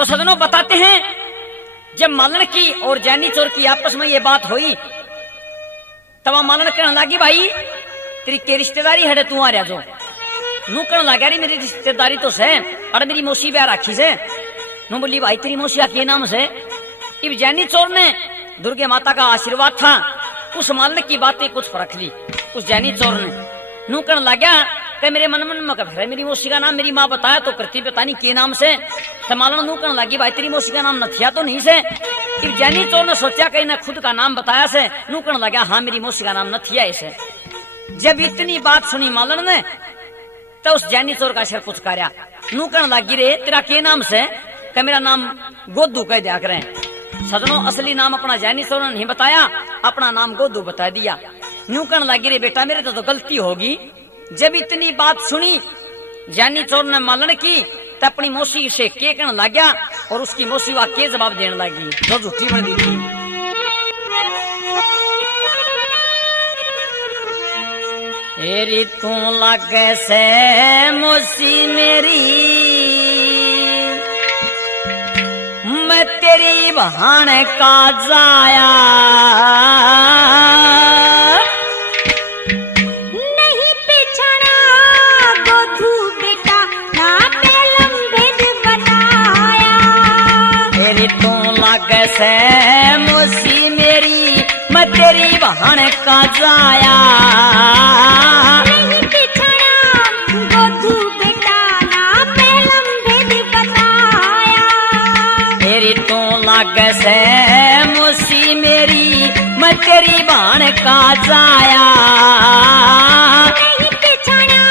तो सदनों बताते हैं जब मालन की और जैनी चोर की आपस में ये बात हुई तब मालन कहने लगी भाई तेरी के रिश्तेदारी है तू आ रहा जो नू कहने लगा रही मेरी रिश्तेदारी तो से और मेरी मौसी ब्याह राखी से नू बोली भाई तेरी मौसी के नाम से। इब जैनी चोर ने दुर्गे माता का आशीर्वाद था उस मालन की बातें कुछ फर्क ली उस जैनी चोर ने नू कहने लगा कि मेरे मन में फिर मेरी मौसी का नाम मेरी माँ बताया तो करती पता नहीं के नाम से तो मालन नू कहने लगी भाई तेरी मौसी का नाम नथिया तो नहीं से। इब जैनी चोर ने सोचा कहीं ना खुद का नाम बताया से नू कहने लगा हाँ मेरी मौसी का नाम नथिया इसे। जब इतनी बात सुनी मालन ने तो उस जैनी चोर का सिर पुचकारा नू कहने लगी रे तेरा के नाम से कि मेरा नाम गोदू कह दिया करें। सदनों असली नाम अपना जैनी चोर ने नहीं बताया अपना नाम गोदू बता दिया। नू कहने लगी रे बेटा मेरे तो गलती होगी। जब इतनी बात सुनी जैनी चोर ने मालन की तो अपनी मौसी से के कहने लग गया और उसकी मौसी वह के जवाब देने लगी जो झूठी बन दी थी। एरी तू लगे से मौसी मेरी मैं तेरी बहन का जाया नहीं पिछड़ा गोधू बेटा ना पेलम भेद बताया। तेरी तू लगे से मौसी मेरी मैं तेरी बहन का जाया नहीं पिछड़ा गोधू बेटा ना पेलम भेद बताया। तेरी तू लगे से मौसी मेरी मैं तेरी बहन का जाया नहीं पिछड़ा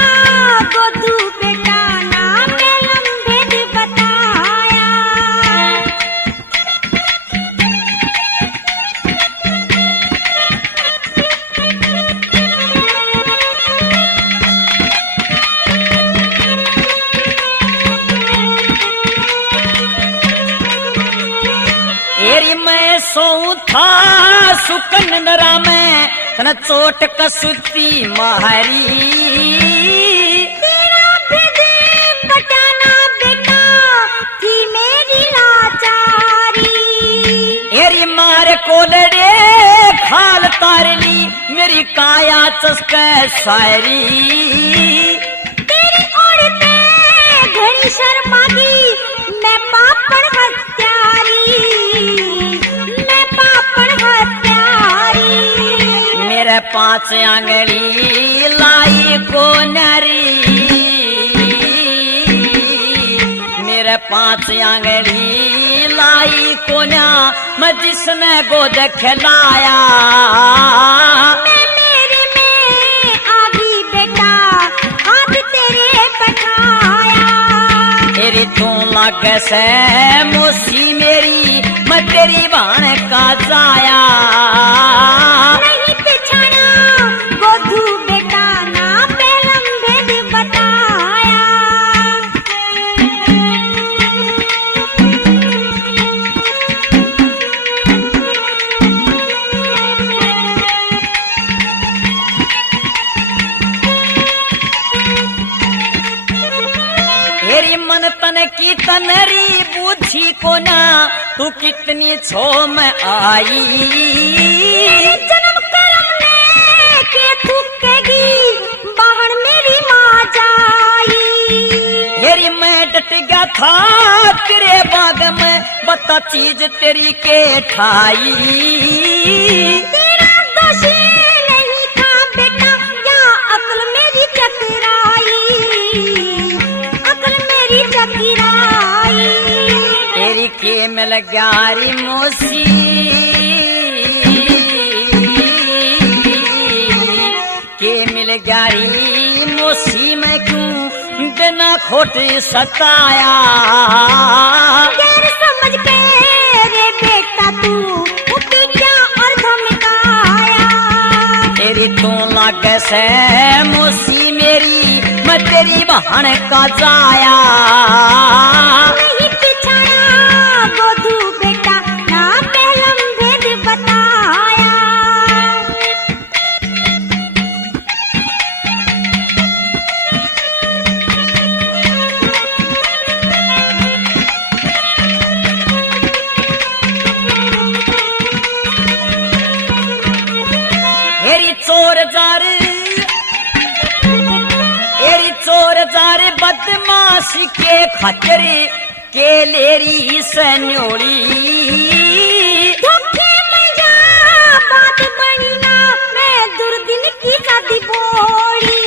गोधू बेटा ना पेलम भेद बताया। एरी मैं सो था सुकन नरा में तन चोट कसुती मारी तेरा भेद पटाना बेटा थी मेरी लाचारी। एरी मारे कोलड़े खाल तारली मेरी काया चस्क सारी तेरी ओढ़ते घड़ी शर्मा की मैं पापड़ हत्यारी मैं पापड़ हत्यारी। मेरे 5 आंगली लाई को नारी मेरे 5 आंगली लाई को ना मैं जिसने गोद खिलाया मैं मेरे में आगी बेटा हाथ तेरे पठाया। तेरी तू लगे से मौसी मेरी मैं तेरी बहन का जाया नहीं पिछड़ा गोधू बेटा ना पेलम भेद बताया। तेरी मन तन की तनरी बूझी को ना तू कितनी छो में आई जन्म कर्म लेके थूकेगी बाहर मेरी माँ जाई। तेरी मैं डट गया था तेरे बाग में बता चीज तेरी के ठाई तेरा दोष नहीं था बेटा या अकल मेरी चकराई अकल मेरी चकराई। तेरी के मिल ग्यारी मौसी के मिल ग्यारी मौसी में क्यों बिना खोट सताया गैर समझ के रे बेटा तू उठी क्या और धमकाया। तेरी तू लगे से मौसी मेरी मैं तेरी बहन का जाया नहीं पिछड़ा गोधू बेटा ना पेलम भेद बताया। खातिर के लेरी सन्योड़ी धोखे में जा बात बनी ना मैं दुर्दिन की शादी बोली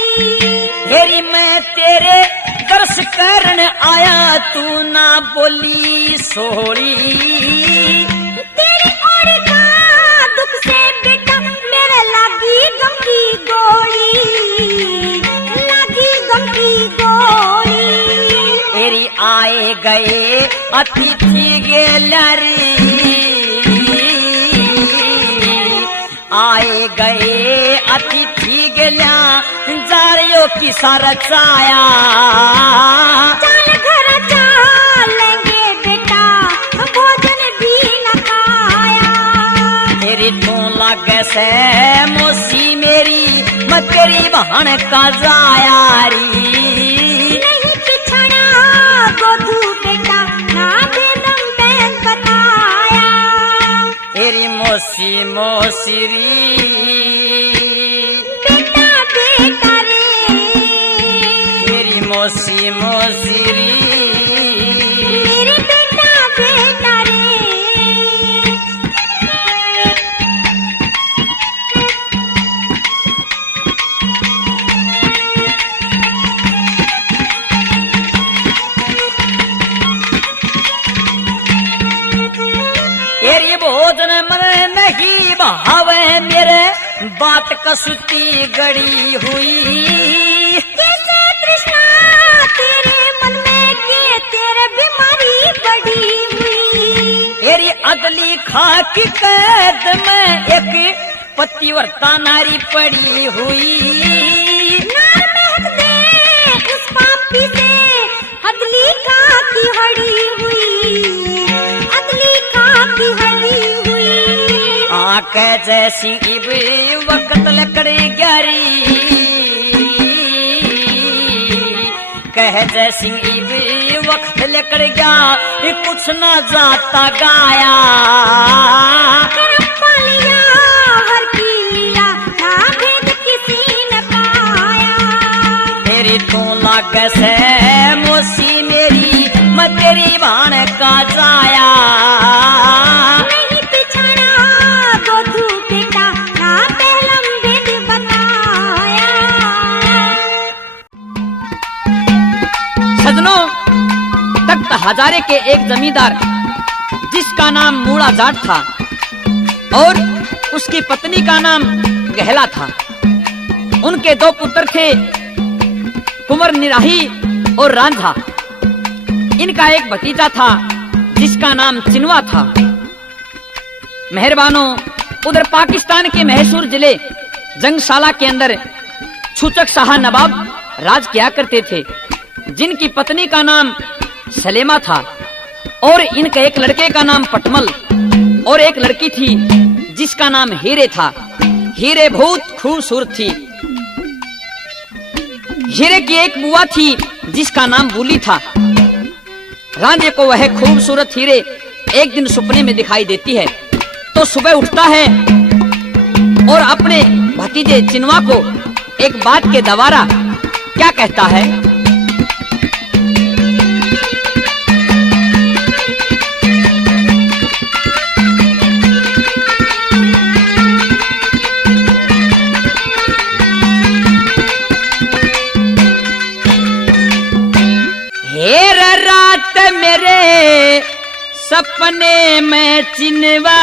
हेरी मैं तेरे दर्श करन आया तू ना बोली सोड़ी तेरी ओर का दुख से बेटा मेरे लागी गम की गोली लागी गम की गोली तेरी आए गए अतिथि गेलरी आए गए अतिथि गेल्या जारियो की सरचाया चल घर चलेंगे बेटा भोजन भी न खाया तेरी तू लगे से मोसी मेरी मैं तेरी बहन का जायारी नहीं पिछड़ा गोधू बेटा ना बेदम बैन बताया तेरी मोसी मोसरी बेटा बेटा रे तेरी मोसी मोसरी मेरे बेटा बेटा रे तेरी भोजन मन नहीं भावे मेरे बात कसुती गड़ी हुई कैसे तृष्णा तेरे मन में के तेरे बीमारी बड़ी हुई तेरी अदली खाकी कैद में एक पतिव्रता नारी पड़ी हुई नार महक दे उस पापी से अदली का की हड़ी हुई अदली का की हड़ी हुई आंख जैसी इब वक्त लकड़ी ग्यारी कह जैसी इब वक्त लकड़ गया कुछ ना जाता गाया करम पालिया हर की लीला ना भेद किसी न पाया तेरी तू लाग से मोसी मेरी मैं तेरी भान का जाया नहीं पिछड़ा गोधू बेटा ना पहलम भेद बताया सजनों तख्त हजारे के एक जमींदार जिसका नाम मूड़ा जाट था और उसकी पत्नी का नाम गहला था। उनके दो पुत्र थे कुंवर निराही और रांझा। इनका एक भतीजा था जिसका नाम चिनवा था। मेहरबानों उधर पाकिस्तान के मैसूर जिले जंगशाला के अंदर छूचक शाह नवाब राज किया करते थे, जिनकी पत्नी का नाम सलेमा था और इनके एक लड़के का नाम पटमल और एक लड़की थी जिसका नाम हीरे था। हीरे बहुत खूबसूरत थी। हीरे की एक बुआ थी जिसका नाम बूली था। रांझे को वह खूबसूरत हीरे एक दिन सपने में दिखाई देती है तो सुबह उठता है और अपने भतीजे चिनवा को एक बात के दवारा क्या कहता है। हेर रात मेरे सपने में चिनवा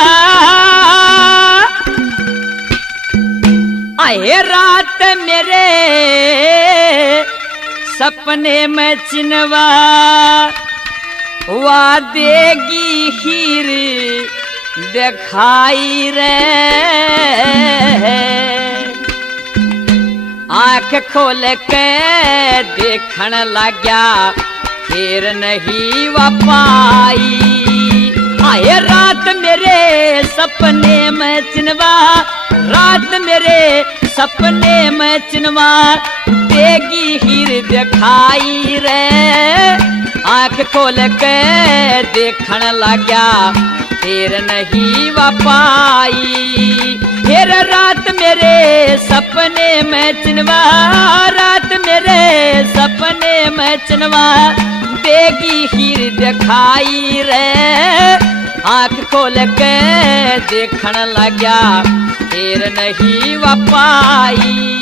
आए रात मेरे सपने में चिनवा हुआ देगी हीर दिखाई रे आंख खोल के देखन लग्या फिर नहीं वापाई आए रात मेरे सपने में चिनवा रात मेरे सपने में चिनवा देगी हीर दिखाई रे आंख खोल के देखन लग्या फिर नहीं वापाई फिर रात मेरे सपने में चिनवा रात मेरे सपने में चिनवा देगी हीर दिखाई रे। आंख खोल के देखण लग्या फिर नहीं वापाई।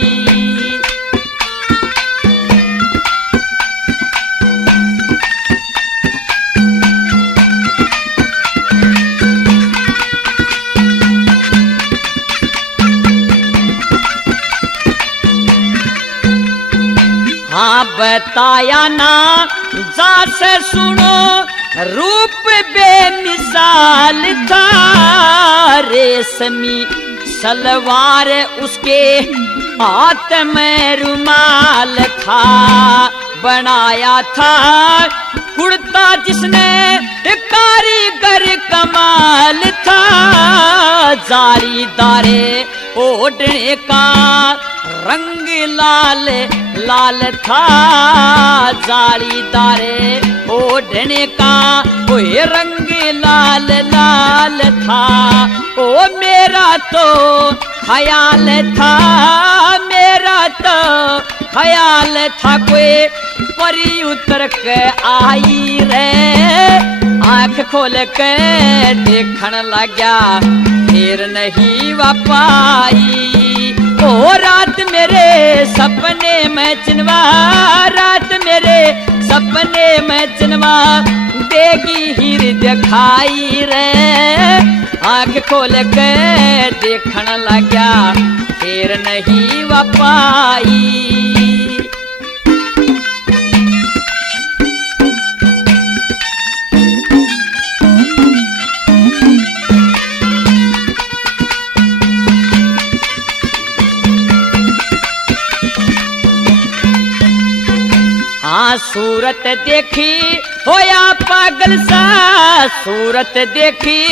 हाँ बताया ना जा से सुनो रूप बेमिसाल था। रेशमी सलवार उसके हाथ में रुमाल था। बनाया था कुर्ता जिसने कारीगर कमाल था। जालीदारे ओढ़ने का रंग लाल लाल था। जालीदारे ओढ़ने का कोई रंग लाल लाल था। ओ मेरा तो ख्याल था, मेरा तो ख्याल था कोई परी उतर के आई रे। आंख खोल के देखण लग्या फिर नहीं वापाई। ओ रात मेरे सपने में चिनवा, रात मेरे सपने में चिनवा देगी हीर दिखाई रे। आंख खोल के देखण लग्या फिर नहीं वापाई। हाँ सूरत देखी होया पागल सा, सूरत देखी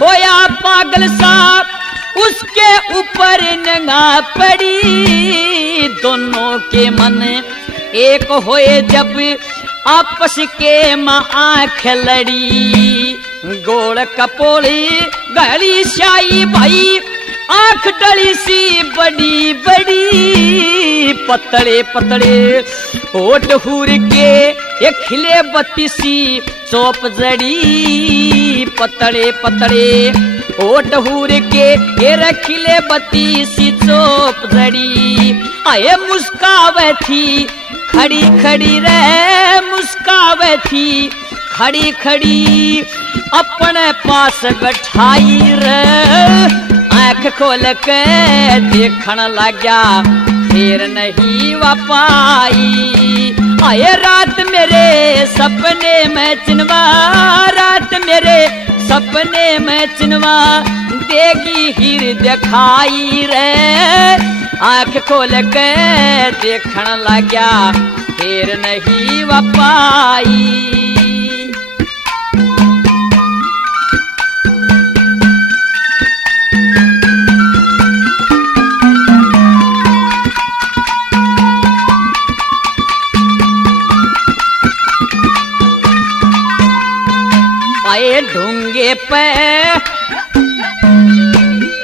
होया पागल सा। उसके ऊपर नंगा पड़ी दोनों के मन एक होए जब आपस के माँ आँख लड़ी। गोड़ कपोली गली शाही भाई आँख डली सी बड़ी बड़ी। पतले पतले होठ हूर के ये खिले बत्ती सी चौप जड़ी। पतले पतले होठ हूर के ये रखिले बत्ती सी चौप जड़ी। आए मुस्कावे थी खड़ी खड़ी रे, मुस्कावे थी खड़ी खड़ी अपने पास बैठाई रे। आँख खोल के देखण लग्या फिर नहीं वापाई। आए रात मेरे सपने में चिनवा, रात मेरे सपने में चिनवा देगी हीर दिखाई रे। आँख खोल के देखण लग्या फिर नहीं वापाई। आए ढूंगे पे,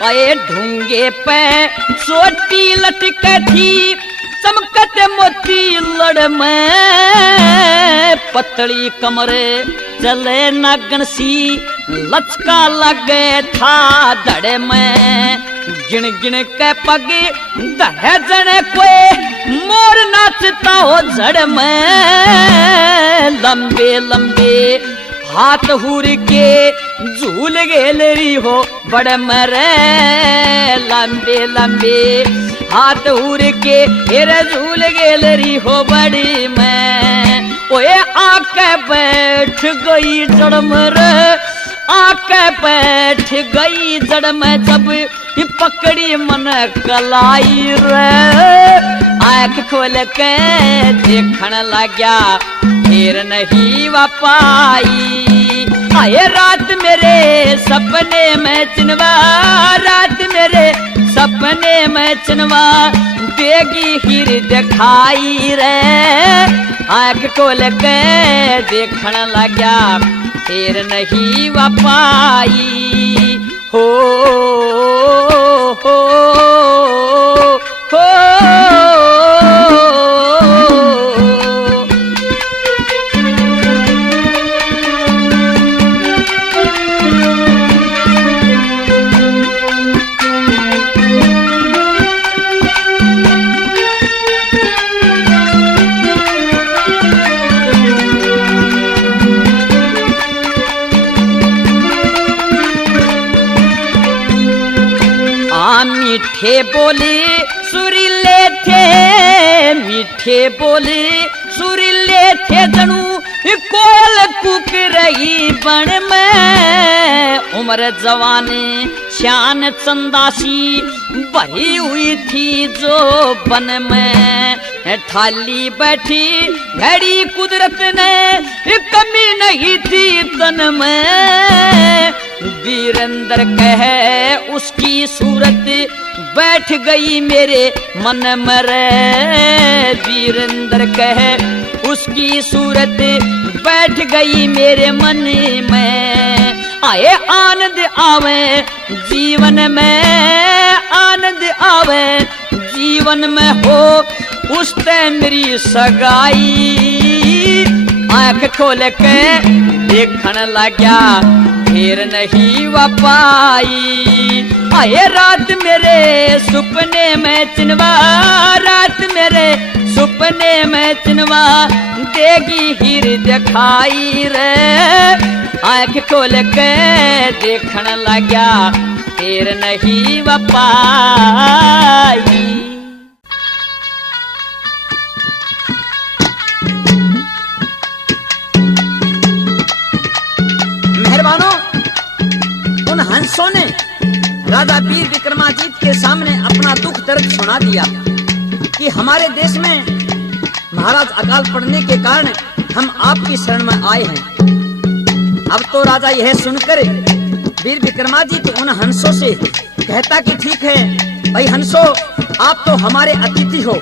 आए ढूंगे पे सोटी लटक थी चमकत मोती लड़ में। पतली कमरे चले नागन सी लचका लगे था धड़े में। गिन गिन के पग दहे जने कोई मोर नाचता हो जड़ में। लंबे लंबे हाथ हूर के झूल गेलरी हो बड़ मरे। लंबे लंबे हाथ हूर के फिर झूल गेलरी हो बड़ी में। ओए आके बैठ गई जड़ मर, आके बैठ गई जड़ में जब पकड़ी मन कलाई रे। आँख खोल के देखण लग्या फिर नहीं वापाई। आए रात मेरे सपने में चिनवा, रात मेरे सपने में चिनवा देगी हीर दिखाई रे। आँख खोल के देखण लग्या फिर नहीं वापाई। हो हो हो मीठे बोले सुरीले थे, मीठे बोले सुरीले थे जनू कोयल कुक रही बन में। उम्र जवानी शान चंदासी बही हुई थी जो बन में। ठाली बैठी घड़ी कुदरत ने कमी नहीं थी तन में। वीरेंद्र कहे उसकी सूरत बैठ गई मेरे मन में रे। वीरेंद्र कहे उसकी सूरत बैठ गई मेरे मन में। आए आनंद आवे जीवन में, आनंद आवे जीवन में हो उसते मेरी सगाई। आंख खोल के देखने लग्या फिर नहीं वापाई। आए रात मेरे सुपने में चिनवा, रात मेरे सुपने में चिनवा देगी हीर दिखाई रे। आंख खोल के देखने लग्या फिर नहीं वापाई। मेहरबानों, उन हंसों ने राजा वीर विक्रमाजीत के सामने अपना दुख दर्द सुना दिया कि हमारे देश में महाराज अकाल पड़ने के कारण हम आपकी शरण में आए हैं। अब तो राजा यह सुनकर वीर विक्रमाजीत उन हंसों से कहता कि ठीक है भाई हंसो, आप तो हमारे अतिथि हो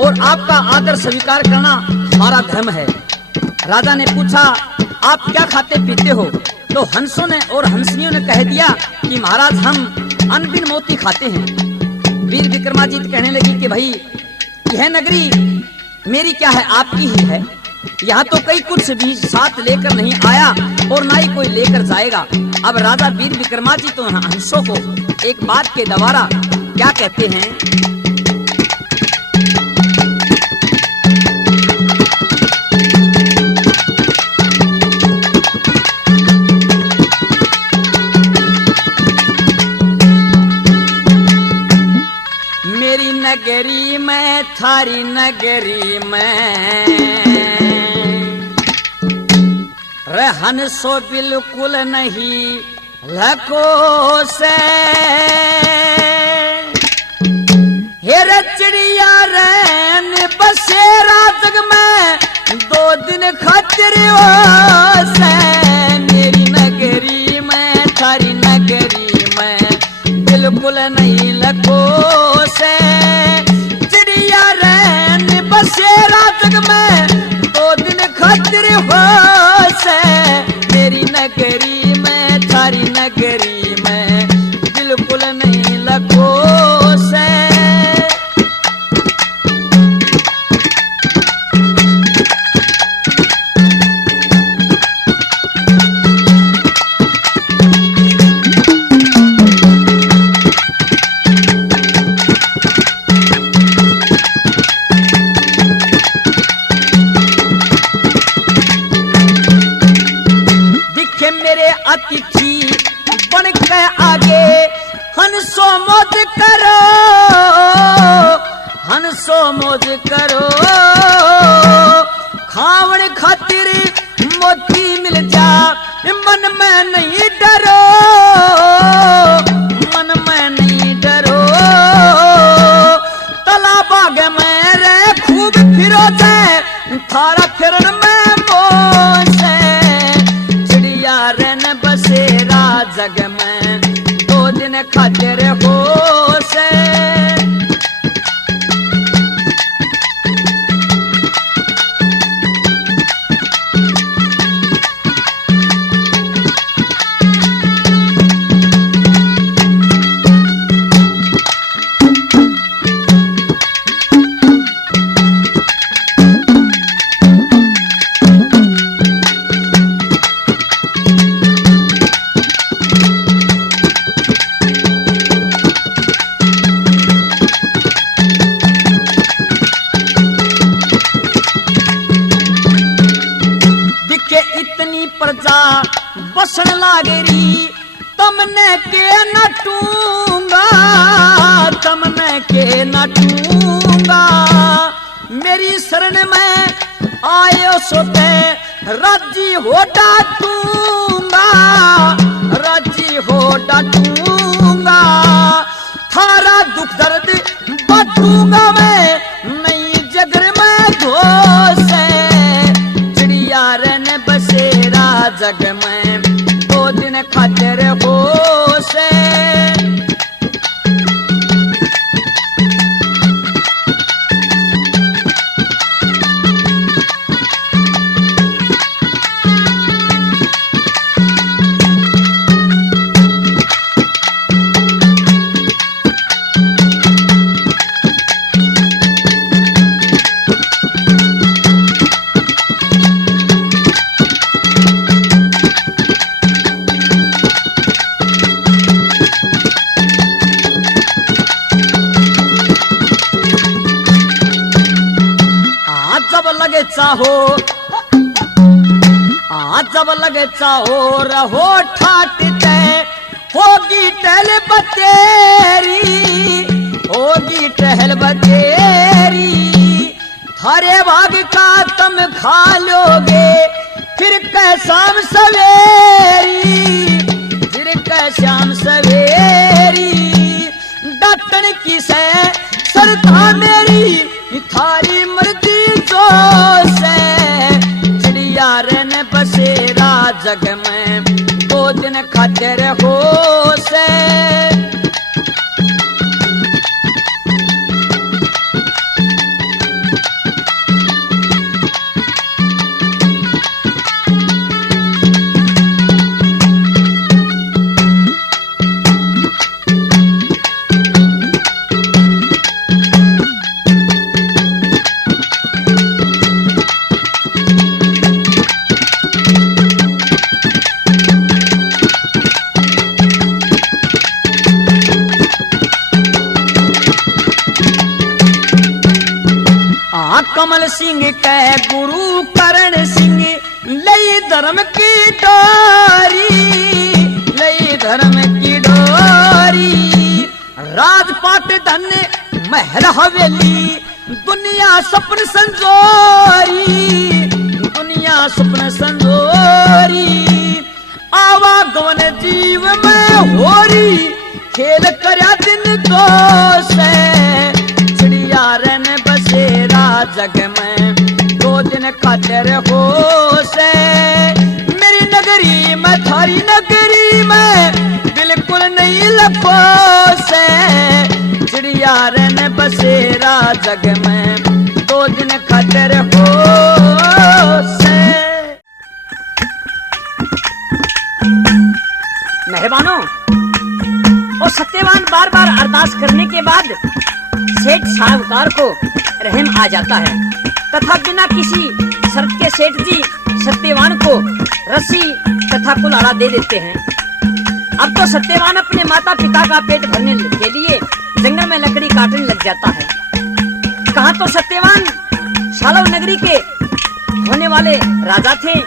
और आपका आदर स्वीकार करना हमारा धर्म है। राजा ने पूछा आप क्या खाते पीते हो? तो हंसों ने और हंसनियों ने कह दिया कि महाराज हम अनबिन मोती खाते हैं। वीर विक्रमाजीत कहने लगी कि भाई यह नगरी मेरी क्या है, आपकी ही है। यहाँ तो कई कुछ भी साथ लेकर नहीं आया और ना ही कोई लेकर जाएगा। अब राजा वीर विक्रमाजीत तो हंसों को एक बात के द्वारा क्या कहते हैं, मेरी नगरी में थारी नगरी में रहन सो बिल्कुल नहीं लको से। हेर चिड़िया रैन बसेरा जग में 2 दिन खातिर से। मेरी नगरी में थारी नगरी में बिल्कुल नहीं लको से। चिड़िया रैन बसेरा जग में 2 दिन खातिर हो से। मेरी नगरी में थारी नगरी में बिल्कुल नहीं लको से। अतिथि बन के आगे हंसो मौज करो, हंसो मौज करो। खावण खातिर मोती मिल जा मन में नहीं डरो, मन में नहीं डरो। तालाबाग में रे खूब फिरो जाए थारा फिरन में मोश है। चिड़िया रैन बसेरा जग में 2 दिन खातिर होश है। प्रजा बसन लागरी तमने के नटूंगा, तमने के नटूंगा, मेरी शरण में आयो सोते राजी हो डाटूंगा, राजी हो डाटूंगा, थारा दुख दर्द बांटूंगा मैं, नई जगर में घोसे, चिड़िया रहने बसेरा जग में, 2 दिन खातिर होसे। चाहो जब लगे चाहो रहो ठाटते, होगी टहल बतेरी, होगी टहल बतेरी, थारे भाग का तुम खा लोगे फिर कै शाम सवेरी, फिर कै शाम सवेरी, डटन की से सरता मेरी, थारी मर्जी जो से, चिड़िया रहने बसेरा जग में, 2 दिन खातिर होसे। कमल सिंह कै गुरु करण सिंह, लई धर्म की डोरी, लई धर्म की डोरी, राजपाट धन महल हवेली, दुनिया सपन संजोरी, दुनिया सपन संजोरी, आवागमन जीव में होरी, खेल करया दिन दोसे, चिड़िया रहने बसेरा जग में, 2 दिन खातिर होसे, मेरी नगरी में थारी नगरी में, बिल्कुल नहीं लपोसे, चिड़िया रहने बसेरा जग में, 2 दिन खातिर होसे। मेहरबानों और सत्यवान बार बार अरदास करने के बाद सेठ साहूकार को रहम आ जाता है तथा बिना किसी शर्त के सेठ जी सत्यवान को रस्सी तथा कुल्हाड़ा दे देते हैं। अब तो सत्यवान अपने माता पिता का पेट भरने के लिए जंगल में लकड़ी काटने लग जाता है। कहाँ तो सत्यवान शालव नगरी के होने वाले राजा थे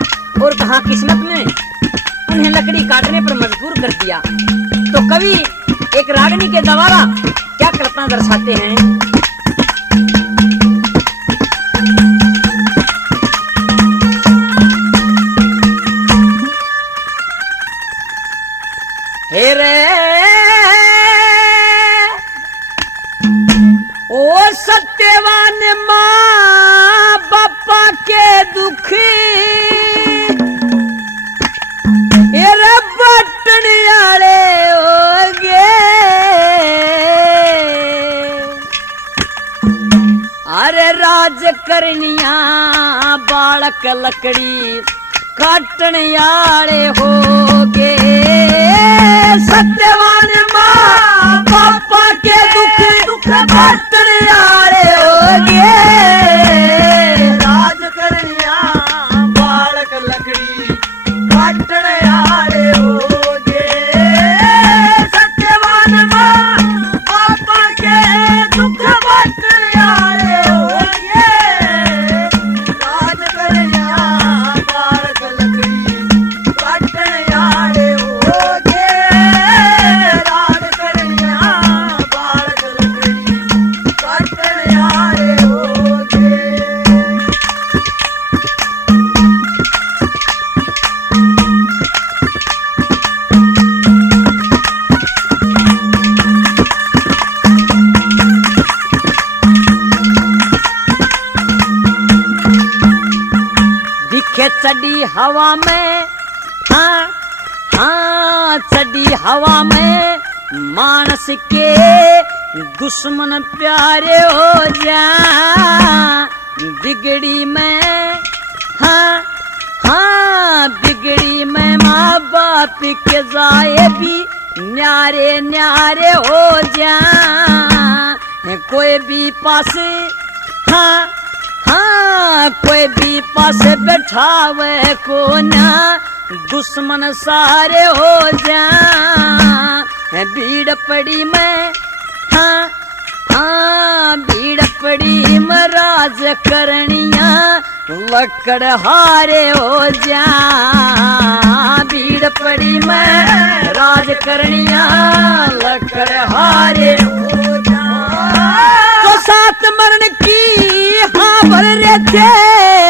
और कहाँ किस्मत में उन्हें लकड़ी काटने पर मजबूर कर दिया। तो कवि एक रागनी के द्वारा क्या कल्पना दर्शाते हैं। हे रे ओ सत्यवान माँ बापा के दुखी, रे बटनियाले होगे, अरे राज करनिया बालक लकड़ी काटनियाले होगे, सत्यवान माँ पापा के दुख बाटनियाले होगे, राज करनिया बालक लकड़ी काटनियाले होगे, सत्यवान माँ पापा के दुख बाटनियाले होगे, राज करनिया बालक लकड़ी काटनियाले होगे, चढ़ी हवा में, हाँ हाँ चढ़ी हवा में मानस के दुश्मन प्यारे हो जा। बिगड़ी में, हाँ हाँ बिगड़ी में माँ बाप के जाए भी न्यारे न्यारे हो जा। कोई भी पास, हाँ हाँ कोई भी पास बैठावे को ना दुश्मन सारे हो जा। भीड़ पड़ी में, हाँ हाँ भीड़ पड़ी में राज करनिया लकड़ हारे हो जा। भीड़ पड़ी में राज करनिया लकड़ हारे हो जा। तो सात मरण की हाँ भर रहे थे,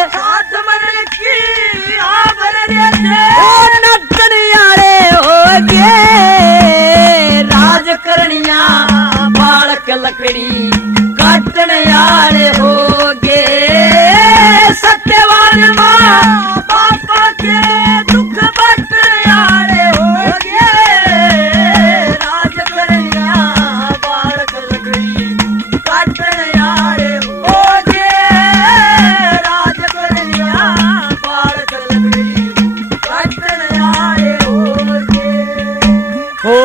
सात मरण की हाँ भर रहे थे। ओ नटन यारे हो गए राज करनिया बालक लकड़ी काटन यारे हो गए। सत्यवान माँ पापा के दुख बटन यारे हो गए। राज करनिया बालक लकड़ी काटन यारे हो गए। राज करनिया बालक लकड़ी काटन यारे हो गए। हो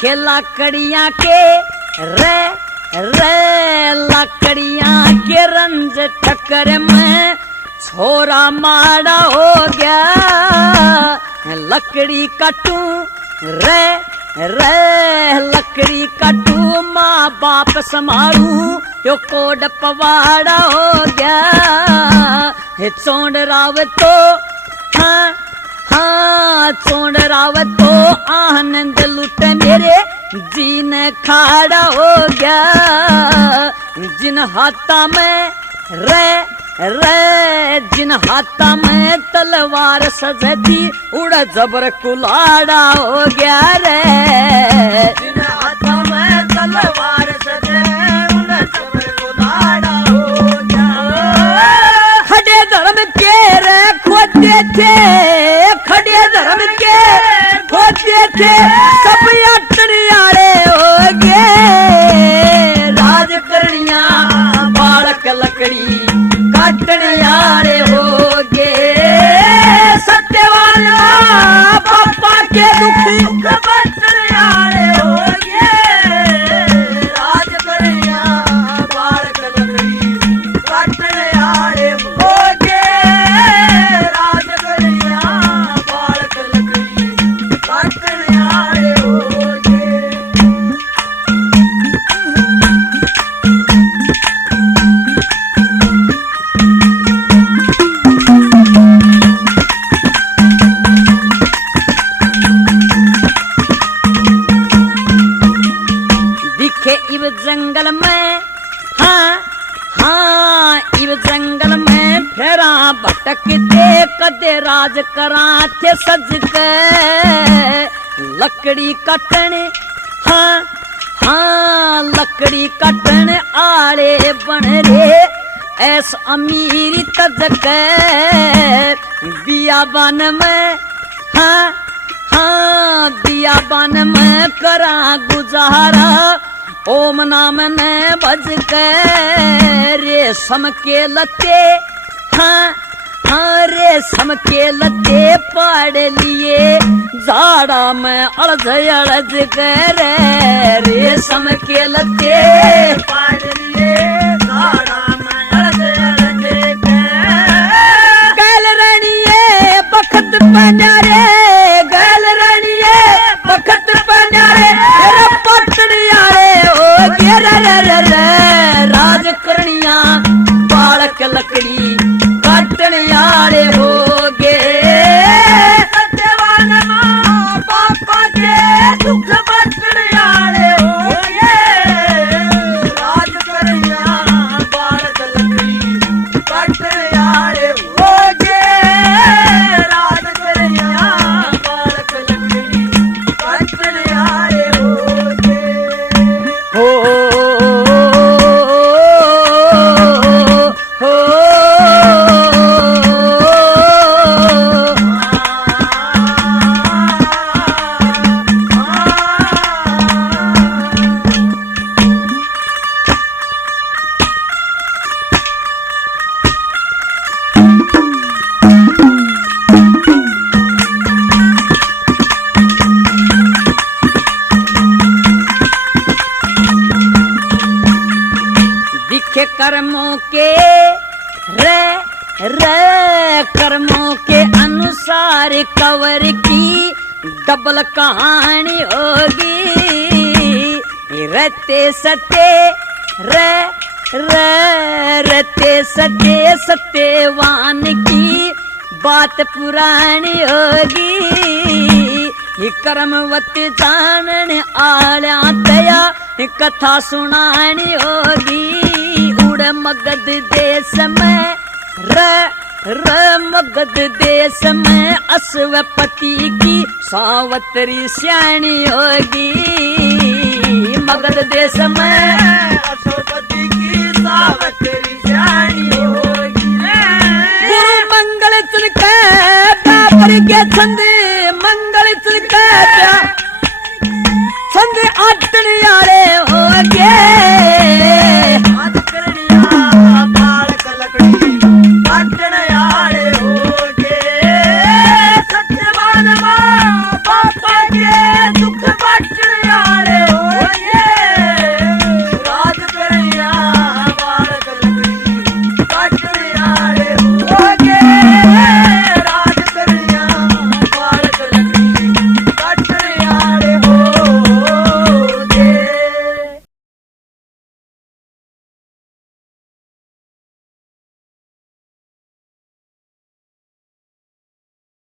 लकड़ियां के रे लकड़ियां के रंज टक्कर में छोरा मारा हो गया। लकड़ी कटू रे लकड़ी कटू माँ बाप संभालू यो कोड पवाड़ा हो गया। चौंड राव तो हाँ हाँ चौंड राव तो आनंद लुट मेरे जीन खाड़ा हो गया। जिन हाथा में रे जिन हाथा में तलवार सजती उड़ जबर कुलाड़ा हो गया रे। जिन हाथा में तलवार सजे उड़ जबर कुलाड़ा हो गया। खड़े धर्म के रे खोते थे, खड़े धर्म के खोते थे सब अटनियारे हो गए। राज करनिया बालक लकड़ी काटन यारे हो गए। सत्यवान पापा के दुख बटन यारे हो गए। राज करनिया बालक लकड़ी काटन यारे हो गए। राज करनिया बालक लकड़ी काटन यारे हो गए। जंगल में हाँ हाँ इव जंगल में फेरा भटकते कदे राज कराते सज के लकड़ी कटन हाँ हाँ लकड़ी कटन आड़े बन रे ऐस अमीरी तजक बियाबान में हाँ हाँ बियाबान में करा गुजारा ओम नाम ने बज के रेशम के लते हाँ हाँ रेशम के लते पाड़ लिए जाड़ा में अड़ज अड़ज कर रेशम के लते पाड़ लिए जाड़ा में अड़ज अड़ज गैल रनिए बखत पन्यारे गैल रनिए बखत पन्यारे पटन यारे राज करनिया बालक लकड़ी काटन यारे कर्मों के कर्मों के अनुसार कवर की डबल कहानी होगी। रहते सटे रहते सटे सत्यवान की बात पुरानी होगी। ये कर्मवती जानन आल्या दया कथा सुनानी होगी। उड़ मगध देश में मगध देश में अश्वपति की सावत्री श्याणी होगी। मगध देश में अश्वपति की सावत्री श्याणी होगी। गुरु मंगल तिलके बाबर के छंद मंगल तिलके छंद आटने आले होगे। सत्यवान बाबा के